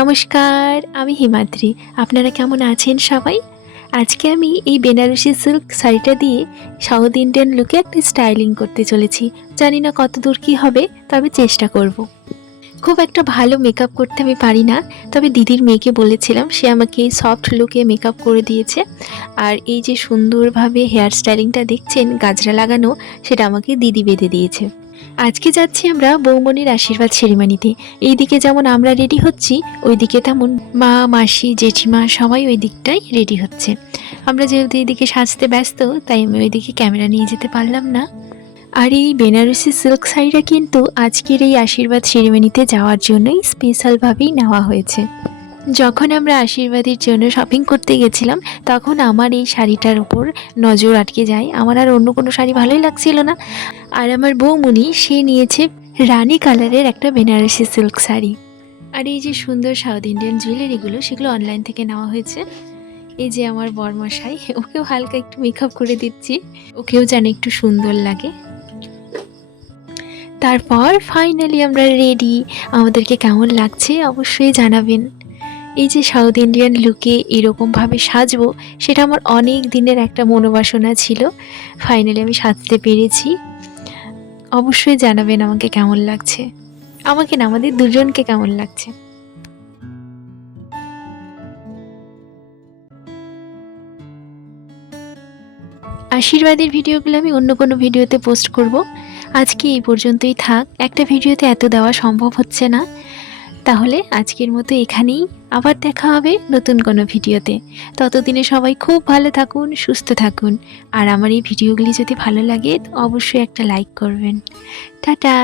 নমস্কার, আমি হিমাদ্রি। আপনারা কেমন আছেন সবাই? আজকে আমি এই বেনারসি সিল্ক শাড়িটা দিয়ে সাউথ ইন্ডিয়ান লুকে একটা স্টাইলিং করতে চলেছি। জানি না কতদূর কী হবে, তবে চেষ্টা করব। খুব একটা ভালো মেকআপ করতে আমি পারি না, তবে দিদির মেয়েকে বলেছিলাম, সে আমাকে এই সফট লুকে মেকআপ করে দিয়েছে। আর এই যে সুন্দরভাবে হেয়ার স্টাইলিংটা দেখছেন গাজরা লাগানো, সেটা আমাকে দিদি বেঁধে দিয়েছে। আজকে যাচ্ছি আমরা বৌমনির আশীর্বাদ সেরিমানিতে। এইদিকে যেমন আমরা রেডি হচ্ছি, ওইদিকে তেমন মা, মাসি, জেঠিমা সবাই ওই দিকটাই রেডি হচ্ছে। আমরা যেহেতু এইদিকে সাজতে ব্যস্ত, তাই আমি ওইদিকে ক্যামেরা নিয়ে যেতে পারলাম না। আর এই বেনারসি সিল্ক শাড়িটা কিন্তু আজকের এই আশীর্বাদ সেরিমানিতে যাওয়ার জন্যই স্পেশালভাবেই নেওয়া হয়েছে। যখন আমরা আশীর্বাদের জন্য শপিং করতে গেছিলাম, তখন আমার এই শাড়িটার উপর নজর আটকে যায়। আমার আর অন্য কোনো শাড়ি ভালোই লাগছিল না। আর আমার বৌমনি, সে নিয়েছে রানী কালারের একটা বেনারসি সিল্ক শাড়ি। আর এই যে সুন্দর সাউথ ইন্ডিয়ান জুয়েলারিগুলো, সেগুলো অনলাইন থেকে নেওয়া হয়েছে। এই যে আমার বরমশাই, ওকেও হালকা একটু মেকআপ করে দিচ্ছি, ওকেও যেন একটু সুন্দর লাগে। তারপর ফাইনালি আমরা রেডি। আমাদেরকে কেমন লাগছে অবশ্যই জানাবেন। এই যে সাউথ ইন্ডিয়ান লুকে এরকমভাবে সাজবো, সেটা আমার অনেক দিনের একটা মনোবাসনা ছিল। ফাইনালি আমি সাজতে পেরেছি। অবশ্যই জানাবেন আমাকে কেমন লাগছে, আমাকে না, আমাদের দুজনকে কেমন লাগছে। আশীর্বাদের ভিডিওগুলো আমি অন্য কোনো ভিডিওতে পোস্ট করব। আজকে এই পর্যন্তই থাক, একটা ভিডিওতে এত দেওয়া সম্ভব হচ্ছে না। তাহলে আজকের মতো এখানেই, আবার দেখা হবে নতুন কোনো ভিডিওতে। ততদিনে সবাই খুব ভালো থাকুন, সুস্থ থাকুন। আর আমার এই ভিডিওগুলি যদি ভালো লাগে, তো অবশ্যই একটা লাইক করবেন। টাটা।